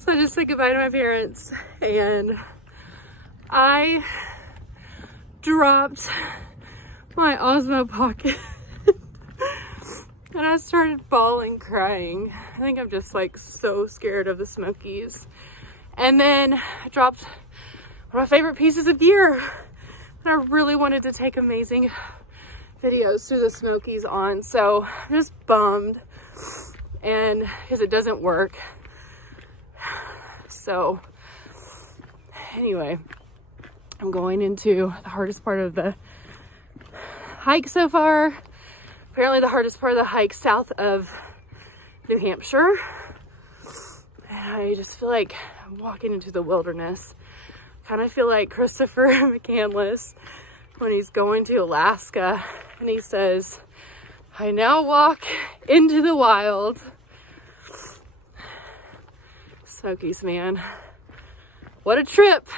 So I just said goodbye to my parents, and I dropped my Osmo Pocket and I started bawling, crying. I think I'm just like so scared of the Smokies. And then I dropped one of my favorite pieces of gear that I really wanted to take amazing videos through the Smokies on. So I'm just bummed, and because it doesn't work. So anyway, I'm going into the hardest part of the hike so far. Apparently the hardest part of the hike south of New Hampshire. And I just feel like I'm walking into the wilderness. Kind of feel like Christopher McCandless when he's going to Alaska and he says, "I now walk into the wild." Smokies, man. What a trip.